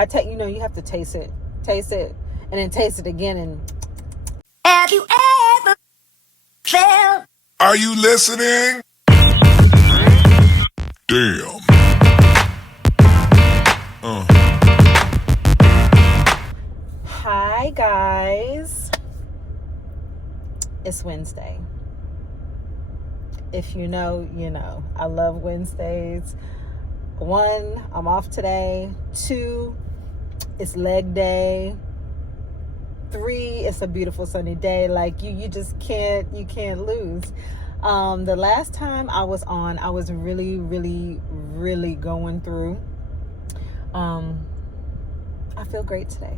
you have to taste it, and then taste it again. And have you ever felt? Are you listening? Damn. hi guys, it's Wednesday. If you know, you know. I love Wednesdays. 1, I'm off today. 2, it's leg day. 3, it's a beautiful sunny day. Like you just can't lose. The last time I was on, I was really going through. I feel great today.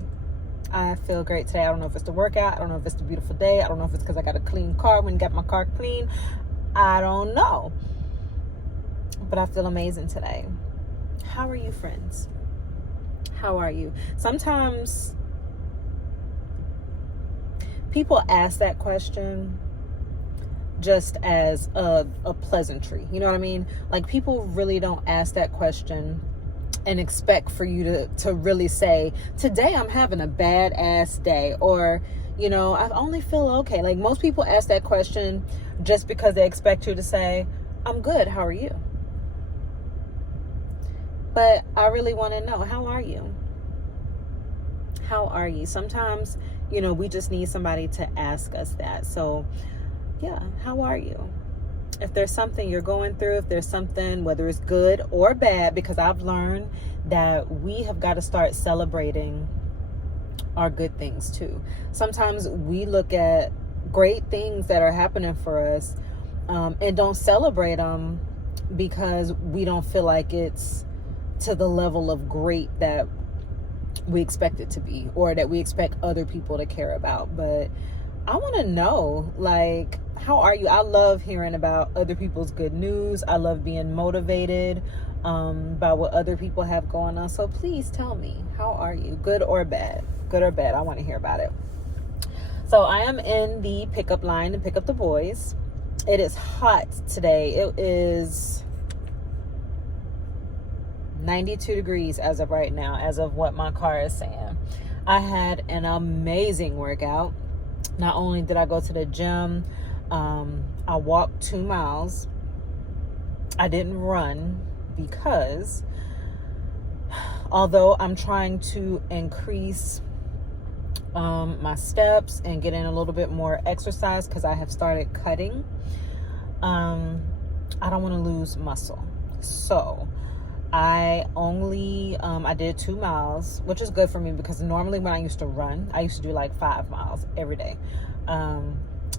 I don't know if it's the workout. I don't know if it's the beautiful day. I don't know if it's because I got a clean car. When I got my car clean, I don't know. But I feel amazing today. How are you, friends? How are you? Sometimes people ask that question just as a pleasantry. You know what I mean? Like, people really don't ask that question and expect for you to really say, today I'm having a badass day, or, I only feel okay. Like, most people ask that question just because they expect you to say, I'm good, how are you? But I really want to know, how are you? How are you? Sometimes, we just need somebody to ask us that. So, yeah, how are you? If there's something you're going through, if there's something, whether it's good or bad, because I've learned that we have got to start celebrating our good things too. Sometimes we look at great things that are happening for us and don't celebrate them because we don't feel like it's to the level of great that we expect it to be, or that we expect other people to care about. But I want to know, like, how are you? I love hearing about other people's good news. I love being motivated by what other people have going on. So please tell me, how are you? Good or bad? Good or bad? I want to hear about it. So I am in the pickup line to pick up the boys. It is hot today. It is 92 degrees as of right now, as of what my car is saying. I had an amazing workout. Not only did I go to the gym, I walked 2 miles. I didn't run because although I'm trying to increase my steps and get in a little bit more exercise because I have started cutting, I don't want to lose muscle. So I only, I did 2 miles, which is good for me because normally when I used to run, I used to do like 5 miles every day.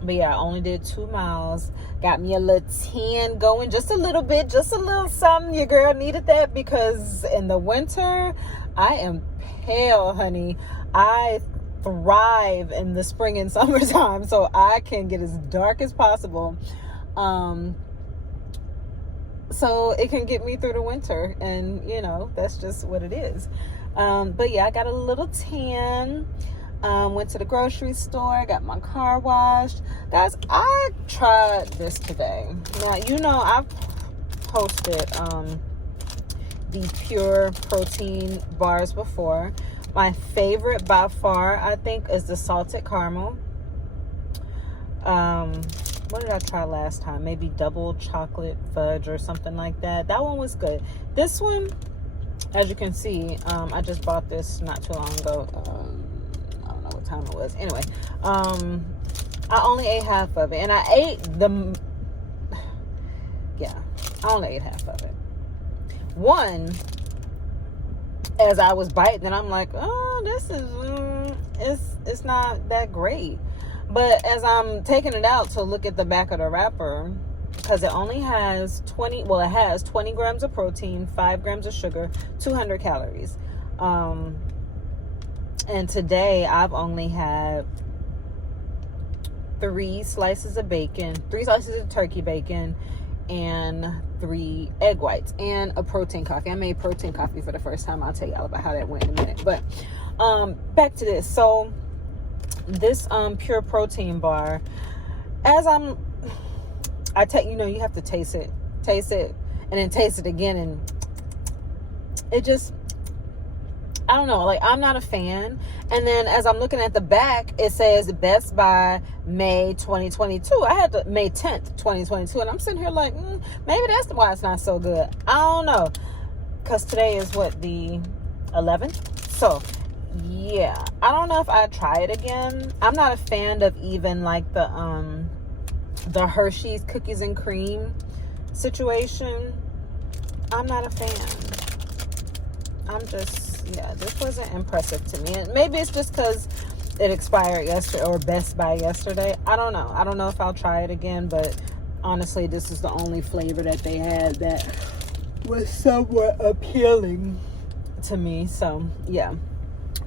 But yeah, I only did 2 miles, got me a little tan going, just a little bit, just a little something. Your girl needed that because in the winter, I am pale, honey. I thrive in the spring and summertime, so I can get as dark as possible. So it can get me through the winter, and that's just what it is. But yeah, I got a little tan. Went to the grocery store, got my car washed. Guys, I tried this today. Now, I've posted the pure protein bars before. My favorite by far, I think, is the salted caramel. What did I try last time? Maybe double chocolate fudge or something like that. That one was good. This one, as you can see, I just bought this not too long ago. I don't know what time it was. Anyway, I only ate half of it. And I ate I only ate half of it. One, as I was biting, and I'm like, oh, this is, it's not that great. But as I'm taking it out to look at the back of the wrapper, because it only has 20 grams of protein, 5 grams of sugar, 200 calories. And today I've only had 3 slices of bacon, 3 slices of turkey bacon, and 3 egg whites, and a protein coffee. I made protein coffee for the first time. I'll tell you all about how that went in a minute. But back to this. So this pure protein bar, as I tell you have to taste it, and then taste it again, and it just, I don't know, like, I'm not a fan. And then as I'm looking at the back, it says Best Buy May 2022. I had May 10th, 2022, and I'm sitting here like, maybe that's why it's not so good. I don't know, because today is what, the 11th? So yeah, I don't know if I'd try it again. I'm not a fan of even like the Hershey's cookies and cream situation. I'm not a fan. I'm just, yeah, this wasn't impressive to me. And maybe it's just because it expired yesterday, or Best Buy yesterday. I don't know. I don't know if I'll try it again, but honestly, this is the only flavor that they had that was somewhat appealing to me. So yeah.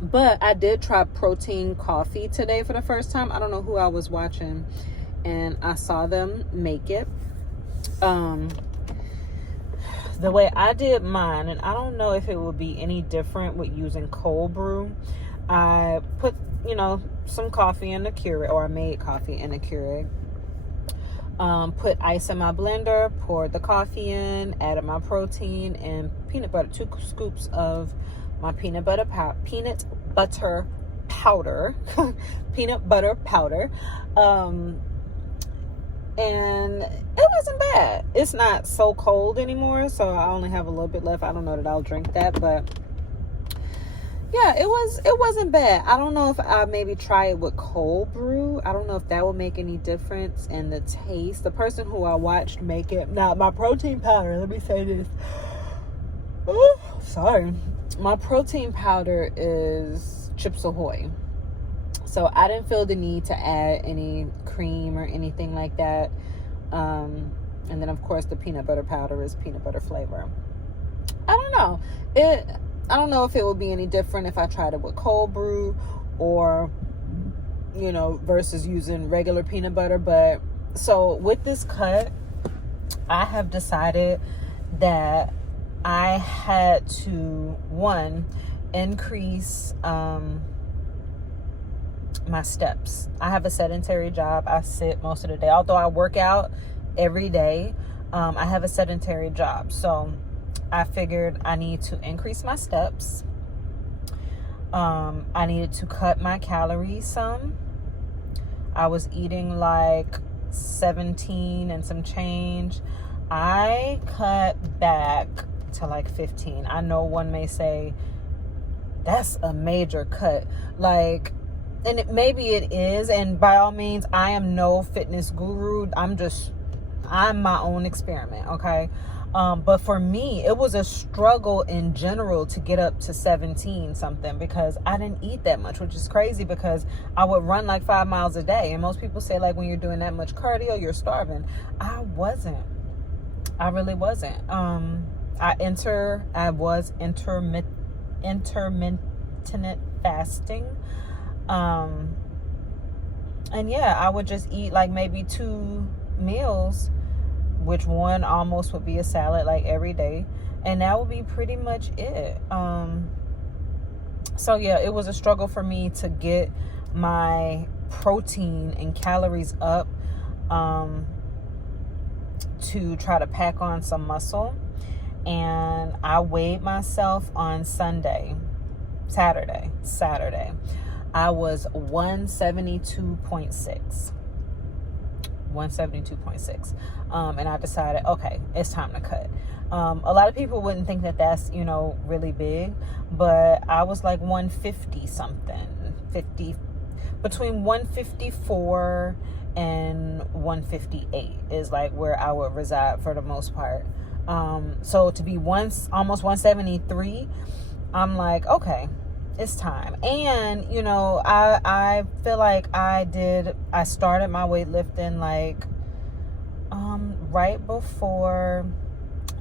But I did try protein coffee today for the first time. I don't know who I was watching, and I saw them make it. The way I did mine, and I don't know if it would be any different with using cold brew. I put, some coffee in the Keurig, or I made coffee in the Keurig. Put ice in my blender, poured the coffee in, added my protein and peanut butter, 2 scoops of my peanut butter powder, peanut butter powder. And it wasn't bad. It's not so cold anymore, so I only have a little bit left. I don't know that I'll drink that, but yeah, it wasn't bad. I don't know if I maybe try it with cold brew. I don't know if that will make any difference in the taste. The person who I watched make it, now my protein powder, let me say this. Oh, sorry. My protein powder is Chips Ahoy. So I didn't feel the need to add any cream or anything like that. And then of course the peanut butter powder is peanut butter flavor. I don't know. I don't know if it would be any different if I tried it with cold brew or, versus using regular peanut butter. But so with this cut, I have decided that I had to, one, increase my steps. I have a sedentary job. I sit most of the day. Although I work out every day, I have a sedentary job. So I figured I need to increase my steps. I needed to cut my calories some. I was eating like 17 and some change. I cut back to like 15. I know one may say that's a major cut. And maybe it is, and by all means, I am no fitness guru. I'm my own experiment, okay? But for me, it was a struggle in general to get up to 17 something because I didn't eat that much, which is crazy because I would run like 5 miles a day. And most people say like when you're doing that much cardio, you're starving. I wasn't. I really wasn't. I was intermittent fasting. And yeah, I would just eat like maybe 2 meals, which one almost would be a salad like every day, and that would be pretty much it. So yeah, it was a struggle for me to get my protein and calories up, to try to pack on some muscle. And I weighed myself on Saturday. I was 172.6. And I decided, okay, it's time to cut. A lot of people wouldn't think that that's, really big, but I was like 150 something, between 154 and 158 is like where I would reside for the most part. So to be almost 173, I'm like, okay, it's time. And I feel like I started my weightlifting like right before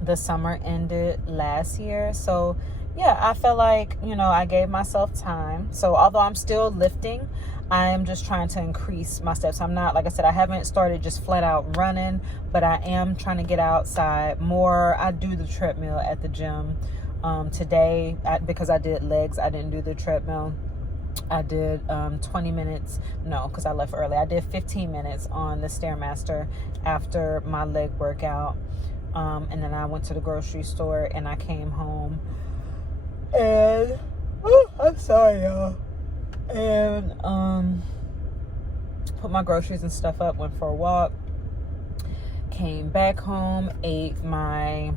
the summer ended last year. So yeah, I feel like I gave myself time. So although I'm still lifting, I am just trying to increase my steps. I'm not, like I said, I haven't started just flat out running, but I am trying to get outside more. I do the treadmill at the gym. Today, because I did legs, I didn't do the treadmill. I did 20 minutes. No, because I left early. I did 15 minutes on the Stairmaster after my leg workout. And then I went to the grocery store and I came home. And I'm sorry, y'all. And put my groceries and stuff up, went for a walk, came back home, ate my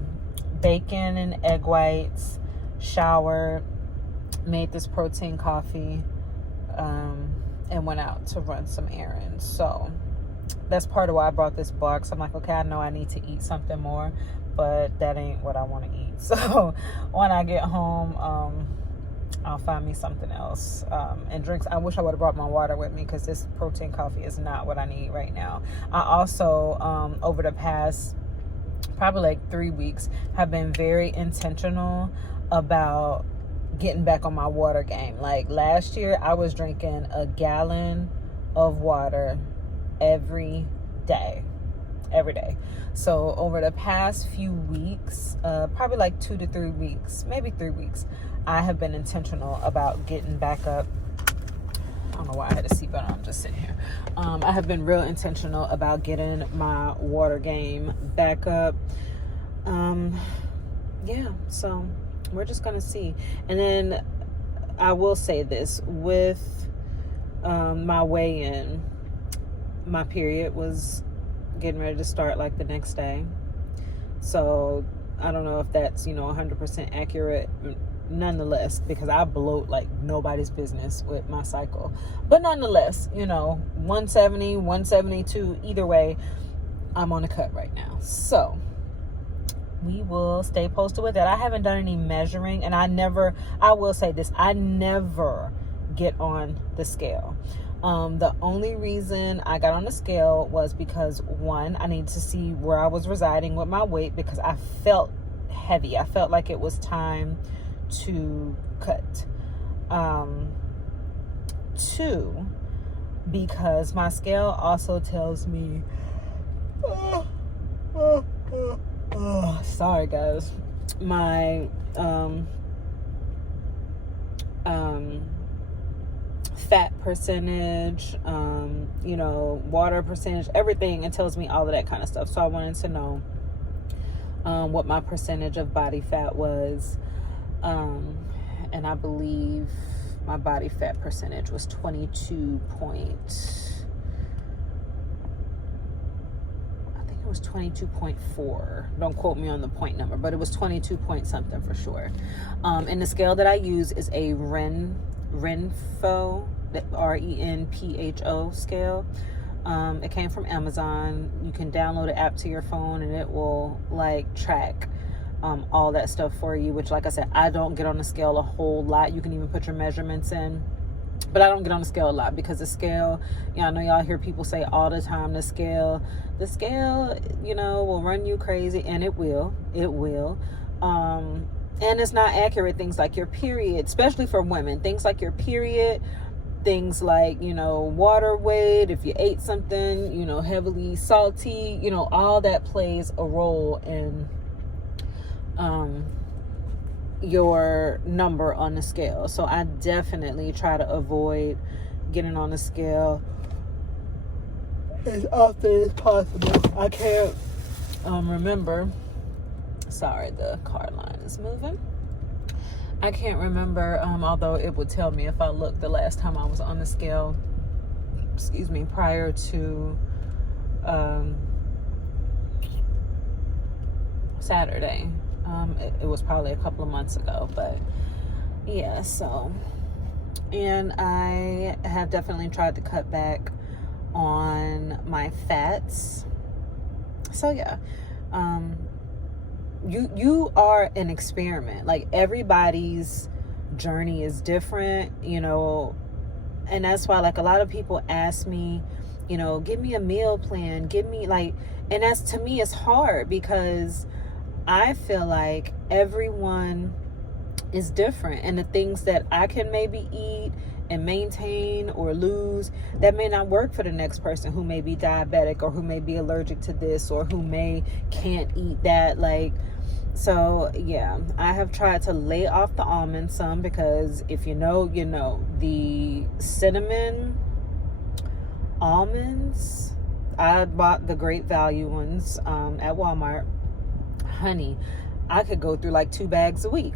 bacon and egg whites, showered, made this protein coffee, and went out to run some errands. So that's part of why I brought this box. I'm like, okay, I know I need to eat something more, but that ain't what I want to eat. So when I get home, I'll find me something else, and drinks. I wish I would have brought my water with me, because this protein coffee is not what I need right now. I also, over the past probably like 3 weeks, have been very intentional about getting back on my water game. Like last year, I was drinking a gallon of water every day. So over the past few weeks, probably like 2 to 3 weeks, maybe 3 weeks, I have been intentional about getting back up. I don't know why I had a seatbelt on. I'm just sitting here. I have been real intentional about getting my water game back up. Yeah, so we're just gonna see. And then I will say this, with my weigh-in, my period was getting ready to start like the next day. So I don't know if that's 100% accurate, nonetheless, because I bloat like nobody's business with my cycle. But nonetheless, 170, 172, either way, I'm on the cut right now. So we will stay posted with that. I haven't done any measuring, and I will say this, I never get on the scale. The only reason I got on the scale was because, one, I needed to see where I was residing with my weight, because I felt heavy. I felt like it was time to cut. Two, because my scale also tells me, sorry guys, my fat percentage, water percentage, everything. It tells me all of that kind of stuff. So I wanted to know what my percentage of body fat was, and I believe my body fat percentage was 22.4. Don't quote me on the point number, but it was 22 point something for sure. And the scale that I use is a Renpho, RENPHO scale. It came from Amazon. You can download an app to your phone, and it will track all that stuff for you, which, like I said, I don't get on the scale a whole lot. You can even put your measurements in, but I don't get on the scale a lot, because the scale, I know y'all hear people say all the time, the scale, will run you crazy, and it will. And it's not accurate. Things like your period, especially for women, things like your period, things like, water weight, if you ate something, heavily salty, all that plays a role in your number on the scale. So I definitely try to avoid getting on the scale as often as possible. I can't remember. Sorry, the car line is moving. I can't remember, although it would tell me if I looked the last time I was on the scale, prior to Saturday. It was probably a couple of months ago, but yeah, so. And I have definitely tried to cut back on my fats. So yeah, you are an experiment. Like, everybody's journey is different, and that's why, like, a lot of people ask me, give me a meal plan, and that's, to me, it's hard, because I feel like everyone is different, and the things that I can maybe eat and maintain or lose, that may not work for the next person who may be diabetic, or who may be allergic to this, or who can't eat that. So yeah, I have tried to lay off the almonds some, because if the cinnamon almonds, I bought the great value ones at Walmart. Honey, I could go through like 2 bags a week,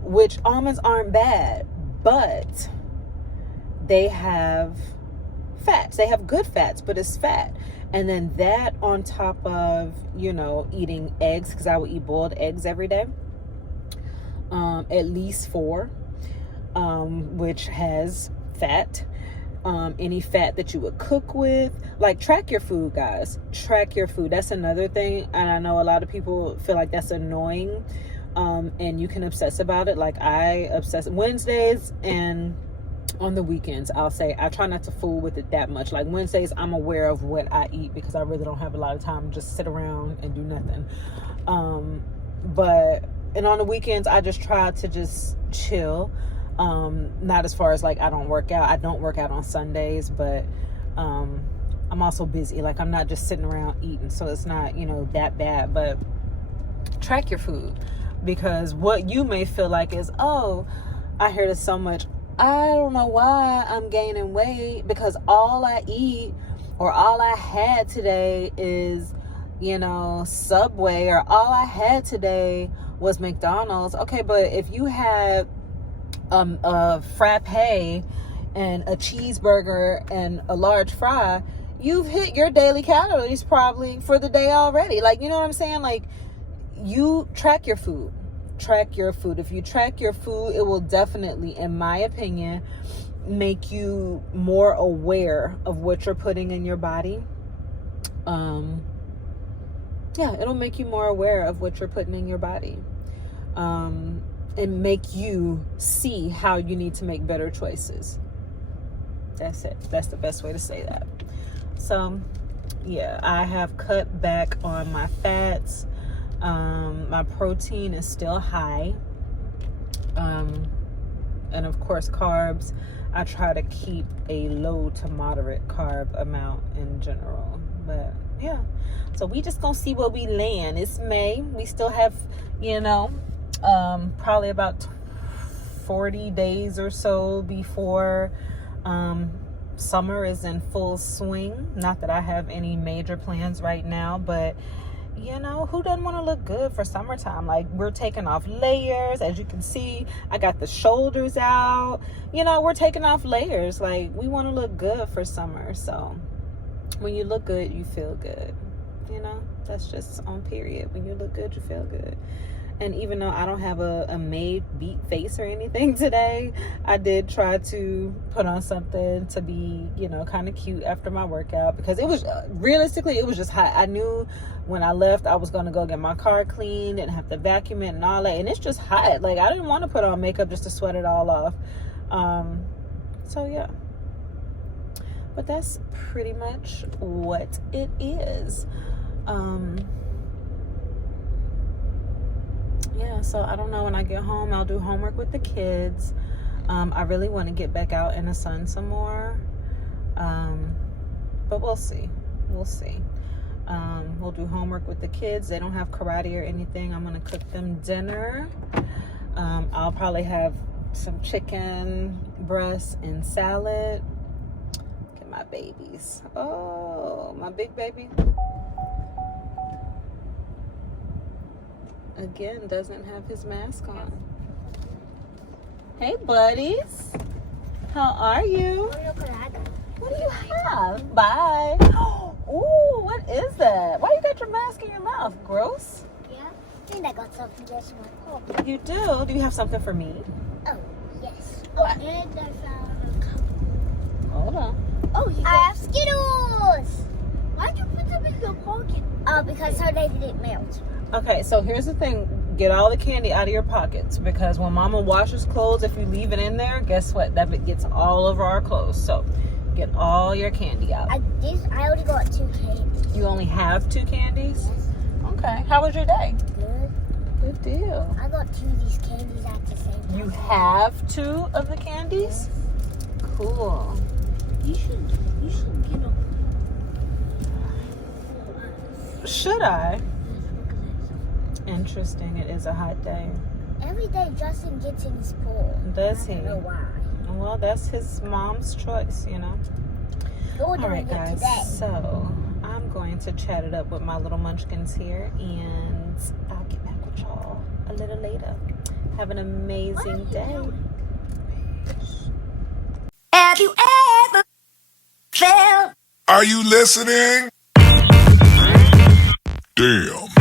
which almonds aren't bad, but they have fats. They have good fats, but it's fat. And then that on top of, eating eggs, because I would eat boiled eggs every day, at least 4, which has fat. Any fat that you would cook with. Like, track your food, guys. Track your food. That's another thing. And I know a lot of people feel like that's annoying. And you can obsess about it. Like, I obsess Wednesdays, and on the weekends, I'll say I try not to fool with it that much. Like, Wednesdays, I'm aware of what I eat because I really don't have a lot of time to just sit around and do nothing. And on the weekends, I just try to just chill. Not as far as like I don't work out. I don't work out on Sundays, but I'm also busy. Like, I'm not just sitting around eating, so it's not, that bad. But track your food, because what you may feel like is, oh, I hear this so much. I don't know why I'm gaining weight because all I eat or all I had today is, Subway, or all I had today was McDonald's. Okay, but if you had a frappe and a cheeseburger and a large fry, you've hit your daily calories probably for the day already. Like, you know what I'm saying? Like, you track your food. Track your food. If you track your food, it will definitely, in my opinion, make you more aware of what you're putting in your body. It'll make you more aware of what you're putting in your body. And make you see how you need to make better choices. That's it. That's the best way to say that. So, I have cut back on my fats. My protein is still high. And of course, carbs, I try to keep a low to moderate carb amount in general. But so we just gonna see where we land. It's May. We still have, probably about 40 days or so before summer is in full swing. Not that I have any major plans right now, but who doesn't want to look good for summertime? Like, we're taking off layers. As you can see, I got the shoulders out. We're taking off layers. Like, we want to look good for summer. So when you look good, you feel good. That's just on period. When you look good, you feel good. And even though I don't have a made beat face or anything today, I did try to put on something to be, kind of cute after my workout, because it was, realistically, it was just hot. I knew when I left, I was going to go get my car cleaned and have to vacuum it and all that. And it's just hot. Like, I didn't want to put on makeup just to sweat it all off. But that's pretty much what it is. So I don't know, when I get home, I'll do homework with the kids. I really want to get back out in the sun some more. But we'll see. We'll do homework with the kids. They don't have karate or anything. I'm going to cook them dinner. I'll probably have some chicken breast and salad. Look at my babies. Oh, my big baby. Again, doesn't have his mask on. Hey, buddies. How are you? What do you have? Bye. Ooh, what is that? Why you got your mask in your mouth? Gross? Yeah, I think I got something just in my pocket. You do? Do you have something for me? Oh, yes. What? And I found a couple. Hold on. Oh, I have Skittles. Why'd you put them in your pocket? Because so they didn't melt. Okay, so here's the thing. Get all the candy out of your pockets, because when Mama washes clothes, if you leave it in there, guess what? That gets all over our clothes. So get all your candy out. I only got 2 candies. You only have 2 candies? Yes. Okay. How was your day? Good. Good deal. I got 2 of these candies at the same time. You have 2 of the candies? Yes. Cool. You should get them. Should I? Interesting. It is a hot day. Every day Justin gets in his pool. Does he? I don't know why. Well, that's his mom's choice, You're All doing right, it guys. today. So I'm going to chat it up with my little munchkins here, and I'll get back with y'all a little later. Have an amazing day. Have you ever felt? Are you listening? Damn.